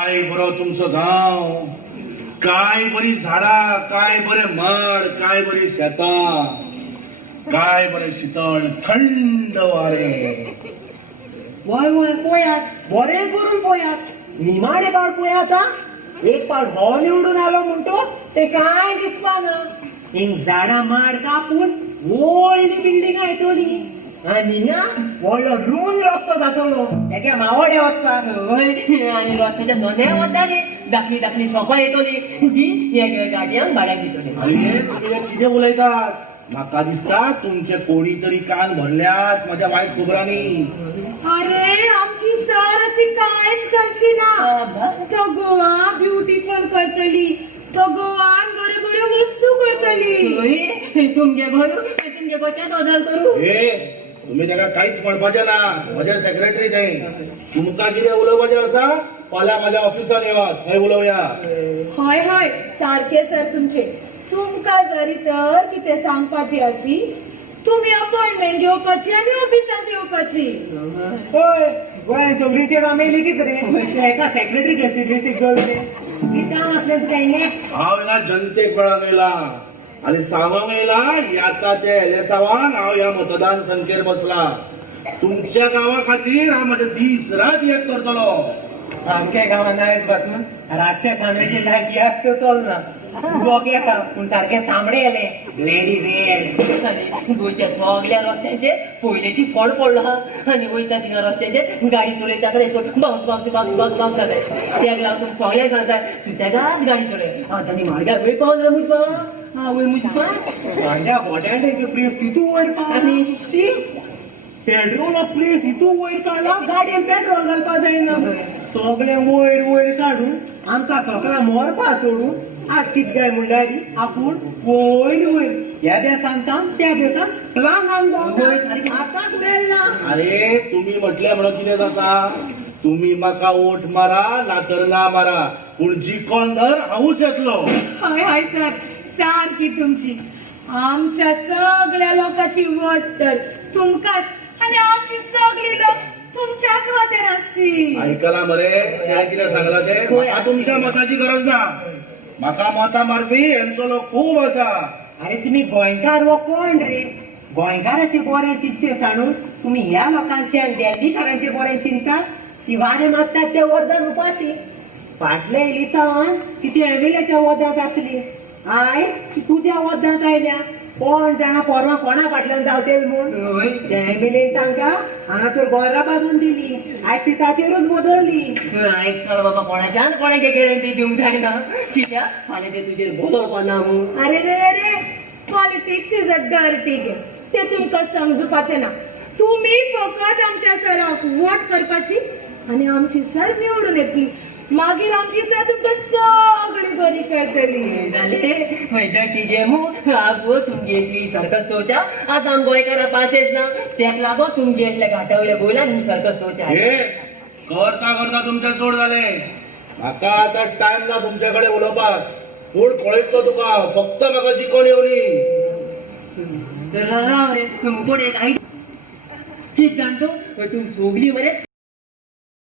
काय बरो तुमचो गाव, काय बरी झाडा, काय बरे माड, काय बरी शेतां, काय बरे शीतळ थंड वारे. वय वय पळयात, बरे करून पळयात, निमाणे पावट पळयात हा. एक पावट हो निवडून आलो म्हणटोस ते काय दिसपाना. एक झाडां माड कापून व्हडली बिल्डिंग येतली आणि ना व्हडलो रुंद रस्तो जातलो एका मावडे वचपाक. आणि रस्त्याच्या दोन्ही वताले धाकली धाकली शॉपां येतली जी एक गाडयांक भाड्याक दितली. अरे तुम्ही हे कितें उलयतात? म्हाका दिसता तुमचे कोणी तरी कान भरल्यात माझ्या वायट खबरांनी. अरे आमची सर अशी कायच करची ना. तो गोवा ब्युटिफुल करतली, तो गोवान बऱ्यो बऱ्यो वस्तू करतली. तुमगे गोच्या दोजाल करू. हे तुम्ही त्याला काहीच म्हणपाचे ना. म्हजे सेक्रेटरी ते तुमका कितें उलोवपाचें आसा फाल्यां माझ्या ऑफिसान येवात, थंय उलोवया. हय हय सारखे सर तुमचे. तुमका जरी तर कितें सांगपाची आसी तुम्ही अपॉइंटमेंट घेवपाची आणि ऑफिसात येवपाची. होय गोंयान सगळीचे कामे कितें रे. एका सेक्रेटरी सिरियस गर्ल ते काम असलेच काही नाही. हांव हिंगा जनतेक मेळाक येयला आनी सांगोंक येयला येता ते एलेसावांक हांव ह्या मतदान संख्येर बसला. तुमच्या गांवा खातीर हांव म्हजे दीस रात एक करतलो. आमच्या गावात नाहीच बसून रातच्या खांब्याची लायकी असतो चलना. गोक येता पूण सारखे तांबडे येले लेडी रेड. आणि गोंयच्या सगळ्या रस्त्यांचे पयलेची फळ पडलो हा. आणि वयता तिना रस्त्याचेर गाडी चलयता आसतना एशें bounce bounce bounce bounce bounce जाताय. त्याक लागून तुमकां सगळ्यांक सांगता सुसेगाद गाडी चलय. आतांनी म्हाडग्यार वयर पावून रे मुजपा. हा वयर मुजपा. माझ्या बोट्यान प्रेस कितू वयर आणि शी पेट्रोल प्रेस इतू वयर काढला गाडयेन पेट्रोल घालपा जायना. सगळे वयर वयर काढून आमकां सगळ्या मोरपा सोडून आज कित काय म्हणल्यार आपूण वयर वयर ह्या देसान काम त्या देसान प्लान आताच मेळना. अरे तुम्ही म्हटले म्हणून कितें जाता? तुम्ही म्हाका वोट मारा नातर ना मारा पूण जिखोन धर हांवूच येतलो. हय हय सर सारखी तुमची. आमच्या सगळ्या लोकांची वोट तर तुमकाच आणि आमची सगळी लोक तुमच्याच वाटेर असतील. ऐकला मरे काय कितें सांगला ते? म्हाका तुमच्या मताची गरज ना. म्हाका मतां मारपी यांचो लोक खूप आसा. अरे तुम्ही गोंयकार वो कोण रे? गोंयकाराचे बरे चिंतचे सांडून तुम्ही ह्या लोकांचे आणि दिल्लीकारांचे बरे चिंतात. शिवारे मागतात ते वरदान उपाशी. फाटल्या इलिसावान किती एमएलएच्या वदांत आसली आयज तुझ्या वदांत आयल्या. कोण जाणा परवा कोणा फाटल्यान जावतेल म्हूण एमएलए तांकां हांगासर गोरा बांदून दिली. आयज ती ताचेरूच बदलली. आयज काल बाबा कोणाच्यान कोणाक गॅरंटी दिवंक जायना. कित्याक फाल्यां ते तुजेर बदलपा ना म्हूण. अरे रे रे रे politics is a dirty game. ते तुमकां समजुपाचे ना. तुम्ही फकत आमच्या सराक वोट करपाची आणि आमची सर निवडून येतली. मागीर आमची सर तुमकां सगळी बरी करतली. जाले डर्टी गेम आगो तुमगे सर्कस सोचा. आतां आम गोंयकारां पासेच ना तेक लागो तुमगे असल्या घाटावयल्या गोयला सर्कस सोचा. हे करता करता तुमचे सोड जाले. म्हाका आता टाइम ना तुमच्या कडेन उलोवपाक. पूण कळयतलो तुका फक्त म्हाका जिखोन येवनी. राव रे मुकोडे कित जाणतो तूं सोगली मरे